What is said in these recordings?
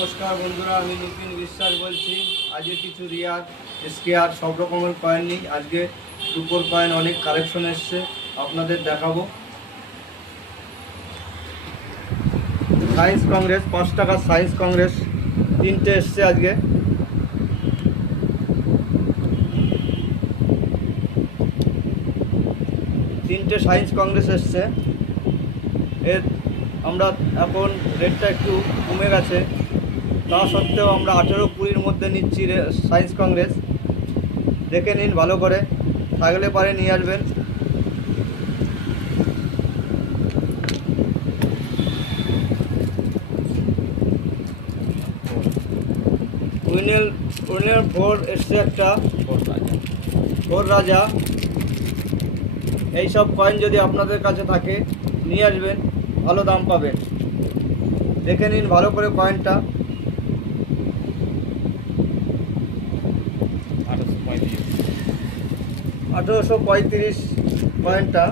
নমস্কার বন্ধুরা, আমি নিতিন বিশ্বাস বলছি। আজকে কিছু রিয়ার স্কেয়ার সব রকমের কয়েন নিই। আজকে রুপোর কয়েন অনেক কালেকশন এসছে, আপনাদের দেখাবো। সায়েন্স কংগ্রেস 5 টাকার সায়েন্স কংগ্রেস তিনটে এসছে আজকে। তিনটে সায়েন্স কংগ্রেস এসছে। এর আমরা এখন রেটটা একটু কমে গেছে, তা সত্ত্বেও আমরা 18-20-র মধ্যে নিচ্ছি সায়েন্স কংগ্রেস। দেখে নিন ভালো করে, থাকলে পারে নিয়ে আসবেন। উইনেল 4 এসছে একটা, 4 রাজা। এইসব কয়েন যদি আপনাদের কাছে থাকে নিয়ে আসবেন, ভালো দাম পাবেন। দেখে নিন ভালো করে কয়েনটা। 1835 কয়েনটা।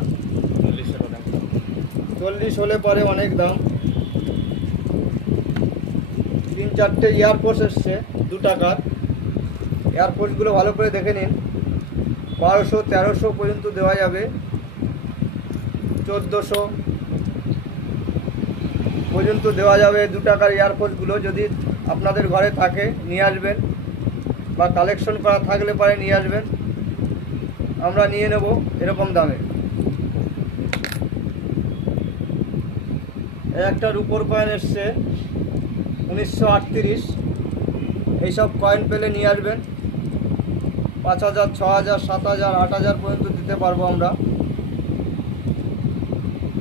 40 হলে পরে অনেক দাম। 3-4টে এয়ারফোর্স এসছে 2 টাকার। এয়ারফোর্সগুলো ভালো করে দেখে নিন। 1200-1300 পর্যন্ত দেওয়া যাবে, 1400 পর্যন্ত দেওয়া যাবে 2 টাকার এয়ারফোর্সগুলো। যদি আপনাদের ঘরে থাকে নিয়ে আসবেন, বা কালেকশন করা থাকলে পরে নিয়ে আসবেন, আমরা নিয়ে নেব এরকম দামে। একটা রুপোর কয়েন এসছে 1938। এইসব কয়েন পেলে নিয়ে আসবেন। 5000, 6000, 7000, 8000 পর্যন্ত দিতে পারবো আমরা,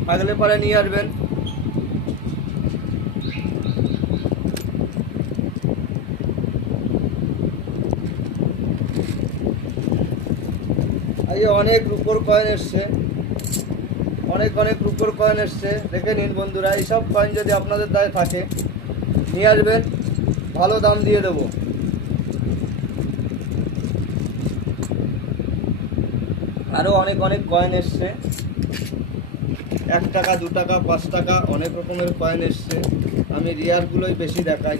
থাকলে পরে নিয়ে আসবেন। এই অনেক রুপোর কয়েন এসছে, অনেক রুপোর কয়েন এসছে। দেখে নিন বন্ধুরা, এইসব কয়েন যদি আপনাদের দায়ে থাকে নিয়ে আসবেন, ভালো দাম দিয়ে দেবো। আরও অনেক কয়েন এসছে, 1 টাকা, 2 টাকা, 5 টাকা, অনেক রকমের কয়েন এসছে। আমি রিয়ারগুলোই বেশি দেখাই,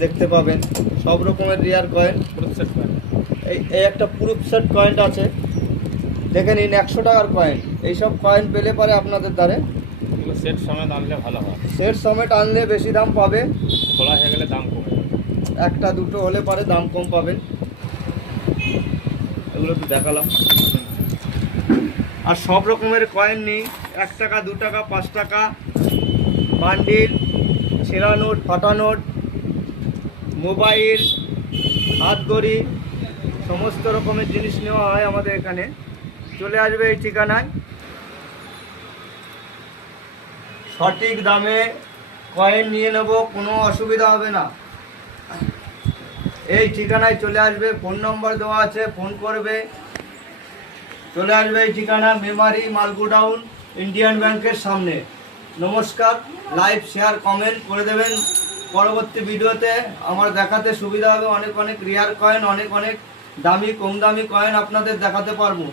দেখতে পাবেন সব রকমের রিয়ার কয়েন। এই একটা প্রুফ সেট কয়েনটা আছে, দেখে নিন 100 টাকার কয়েন। এইসব কয়েন পেলে পরে আপনাদের দ্বারে সেট সমেত আনলে ভালো হয়। সেট সমেত আনলে বেশি দাম পাবে, খোলা হয়ে গেলে দাম কমে যাবে। 1-2 হলে পরে দাম কম পাবেন। এগুলো তো দেখালাম। আর সব রকমের কয়েন নিই, 1 টাকা, 2 টাকা, 5 টাকা, বান্ডিল, ছেঁড়া নোট, ফাটা নোট, মোবাইল, হাত ঘড়ি, সমস্ত রকমের জিনিস নেওয়া হয় আমাদের এখানে। চলে আসবে এই ঠিকানায়, সঠিক দামে কয়েন নিয়ে নেব, কোনো অসুবিধা হবে না। এই ঠিকানায় চলে আসবে, ফোন নম্বর দেওয়া আছে, ফোন করবে। চলে আসবে এই ঠিকানা, মেমারি মালগোডাউন, ইন্ডিয়ান ব্যাংকের সামনে। নমস্কার। লাইক, শেয়ার, কমেন্ট করে দেবেন। পরবর্তী ভিডিওতে আমার দেখাতে সুবিধা হবে। অনেক রিয়ার কয়েন, অনেক দামি কম দামি কয়েন আপনাদের দেখাতে পারবো।